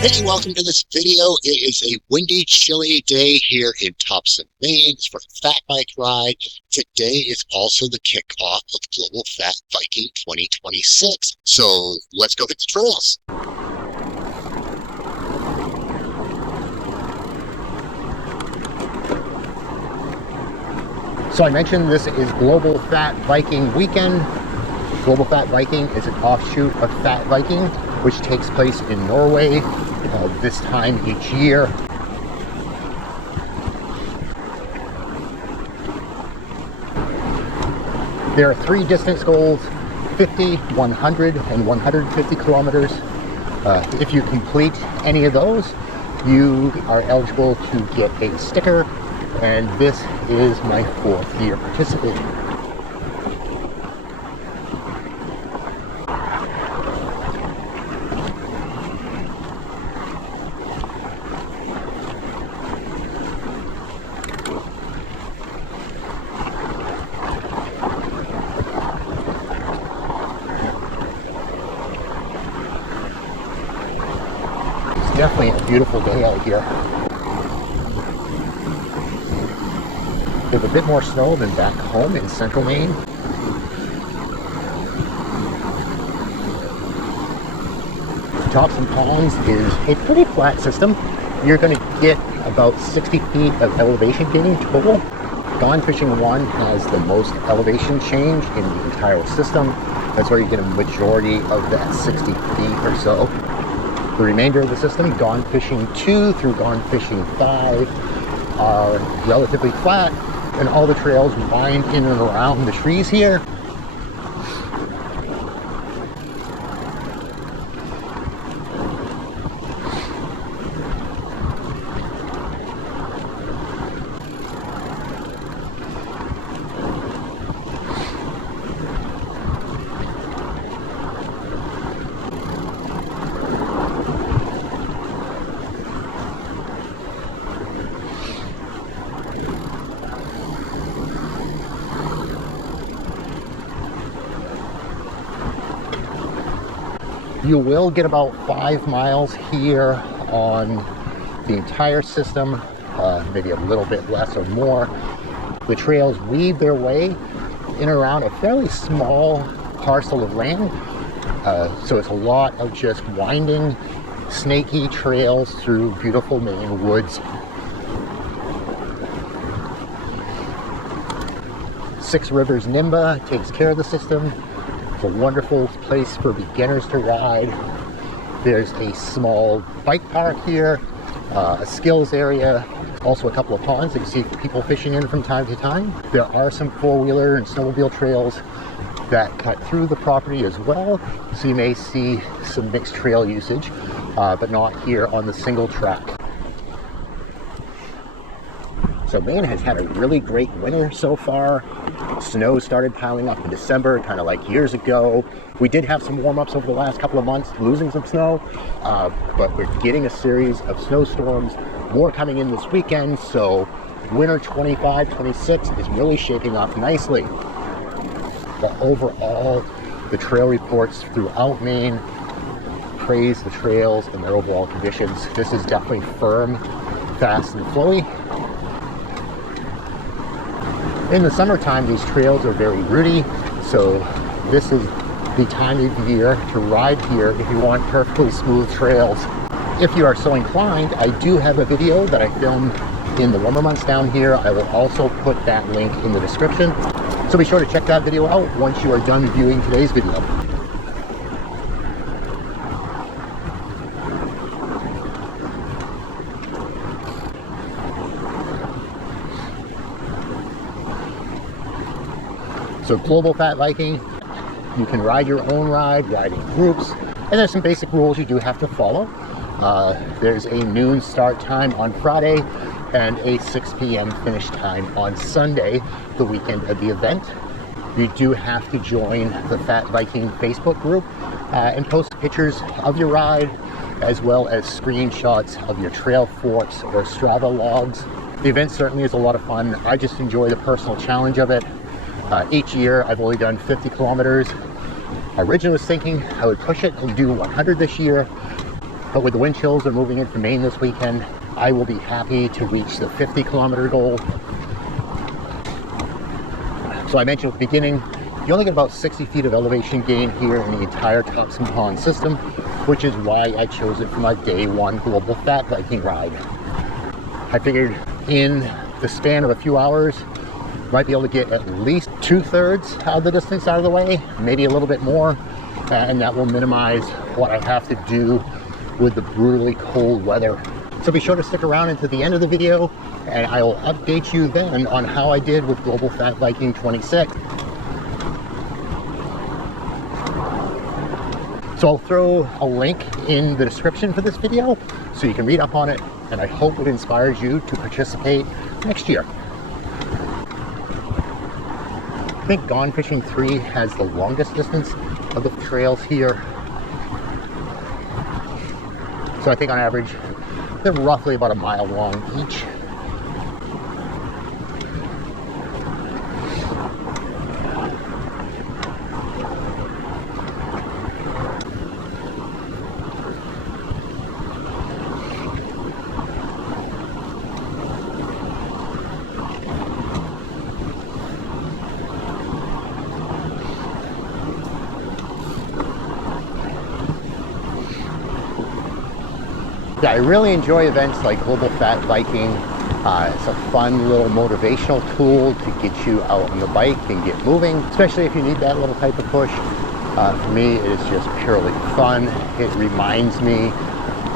Hey, welcome to this video. It is a windy, chilly day here in Topsham, Maine for a fat bike ride. Today is also the kickoff of Global Fat Viking 2026. So let's go hit the trails. So I mentioned this is Global Fat Viking weekend. Global Fat Viking is an offshoot of Fat Viking, which takes place in Norway this time each year. There are three distance goals: 50, 100, and 150 kilometers. If you complete any of those, you are eligible to get a sticker, and this is my 4th year participating. Definitely a beautiful day out here. We have a bit more snow than back home in central Maine. Topsham Pond is a pretty flat system. You're going to get about 60 feet of elevation gain total. Gone Fishing 1 has the most elevation change in the entire system. That's where you get a majority of that 60 feet or so. The remainder of the system, Gone Fishing 2 through Gone Fishing 5, are relatively flat, and all the trails wind in and around the trees here. You will get about 5 miles here on the entire system, maybe a little bit less or more. The trails weave their way in and around a fairly small parcel of land, so it's a lot of just winding, snaky trails through beautiful Maine woods. Six Rivers Nimba takes care of the system. It's a wonderful place for beginners to ride. There's a small bike park here, a skills area, also a couple of ponds that you see people fishing in from time to time. There are some four-wheeler and snowmobile trails that cut through the property as well, so you may see some mixed trail usage, but not here on the single track. So Maine has had a really great winter so far. Snow started piling up in December, kind of like years ago. We did have some warm-ups over the last couple of months, losing some snow, but we're getting a series of snowstorms, more coming in this weekend, so winter 25-26 is really shaping up nicely. But overall, the trail reports throughout Maine praise the trails and their overall conditions. This is definitely firm, fast, and flowy. In the summertime, these trails are very rooty, so this is the time of year to ride here if you want perfectly smooth trails. If you are so inclined, I do have a video that I filmed in the warmer months down here. I will also put that link in the description, so be sure to check that video out once you are done viewing today's video. So Global Fat Viking, you can ride your own ride in groups, and there's some basic rules you do have to follow. There's a noon start time on Friday and a 6 p.m. finish time on Sunday, the weekend of the event. You do have to join the Fat Viking Facebook group and post pictures of your ride, as well as screenshots of your trail forks or Strava logs. The event certainly is a lot of fun. I just enjoy the personal challenge of it. Each year I've only done 50 kilometers. I originally was thinking I would push it and do 100 this year, But with the wind chills that are moving in from Maine this weekend, I will be happy to reach the 50-kilometer goal. So I mentioned at the beginning, you only get about 60 feet of elevation gain here in the entire Topsham Pond system, which is why I chose it for my day one Global Fat Viking ride. I figured in the span of a few hours, might be able to get at least 2/3 of the distance out of the way, maybe a little bit more, and that will minimize what I have to do with the brutally cold weather. So be sure to stick around until the end of the video, and I will update you then on how I did with Global Fat Viking 26. So I'll throw a link in the description for this video so you can read up on it, and I hope it inspires you to participate next year. I think Gone Fishing 3 has the longest distance of the trails here. So I think on average, they're roughly about a mile long each. Yeah, I really enjoy events like Global Fat Viking. It's a fun little motivational tool to get you out on the bike and get moving, especially if you need that little type of push. For me, it is just purely fun. It reminds me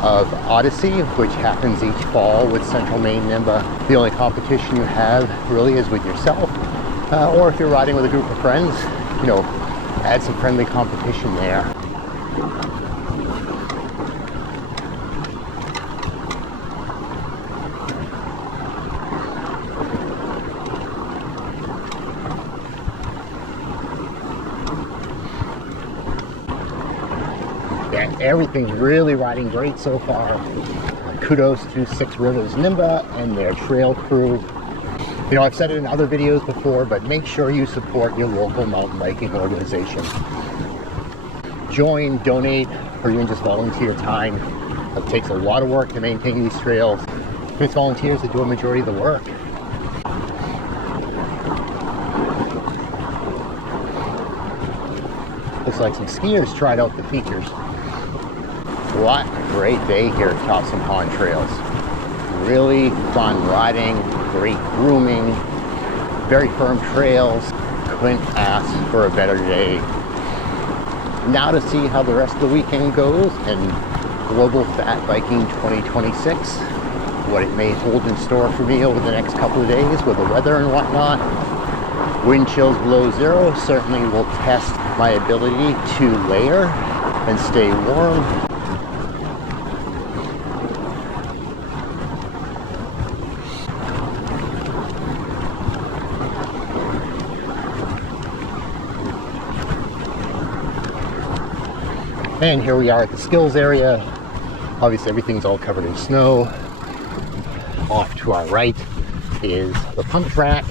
of Odyssey, which happens each fall with Central Maine Nimba. The only competition you have really is with yourself, or if you're riding with a group of friends, you know, add some friendly competition there. Everything's really riding great so far. Kudos to Six Rivers Nimba and their trail crew. You know, I've said it in other videos before, but make sure you support your local mountain biking organization. Join, donate, or even just volunteer time. It takes a lot of work to maintain these trails. It's volunteers that do a majority of the work. Looks like some skiers tried out the features. What a great day here at Topsham Pond Trails. Really fun riding, great grooming, very firm trails. Couldn't ask for a better day. Now to see how the rest of the weekend goes and Global Fat Viking 2026, what it may hold in store for me over the next couple of days with the weather and whatnot. Wind chills below zero certainly will test my ability to layer and stay warm. And here we are at the skills area. Obviously everything's all covered in snow. Off to our right is the pump track.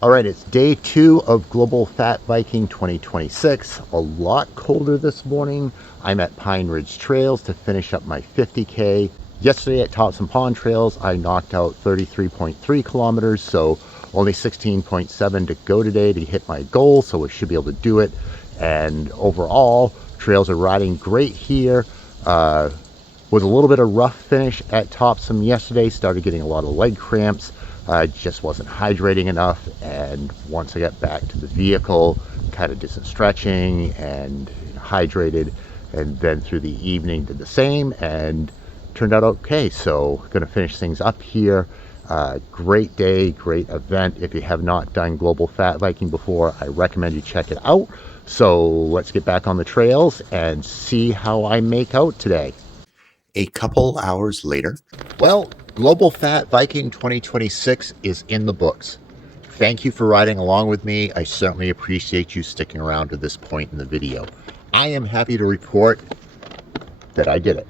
All right, it's day 2 of Global Fat Viking 2026. A lot colder this morning. I'm at Pine Ridge Trails to finish up my 50K. Yesterday at Topsham Pond Trails, I knocked out 33.3 kilometers, so only 16.7 to go today to hit my goal, so we should be able to do it. And overall, trails are riding great here. Was a little bit of rough finish at Topsham yesterday, started getting a lot of leg cramps. I just wasn't hydrating enough, and once I got back to the vehicle, kind of did some stretching and hydrated, and then through the evening did the same and turned out okay. So gonna finish things up here. Great day, great event. If you have not done Global Fat Viking before, I recommend you check it out. So let's get back on the trails and see how I make out today. A couple hours later. Well, Global Fat Viking 2026 is in the books. Thank you for riding along with me. I certainly appreciate you sticking around to this point in the video. I am happy to report that I did it.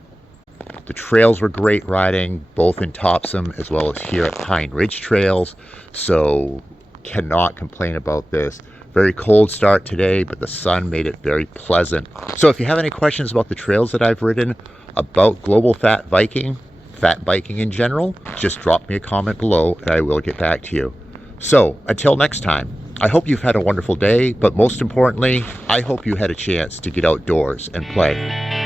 The trails were great riding, both in Topsham as well as here at Pine Ridge Trails, so cannot complain about this. Very cold start today, but the sun made it very pleasant. So if you have any questions about the trails that I've ridden, about Global Fat Viking in general, just drop me a comment below and I will get back to you. So until next time, I hope you've had a wonderful day, but most importantly, I hope you had a chance to get outdoors and play.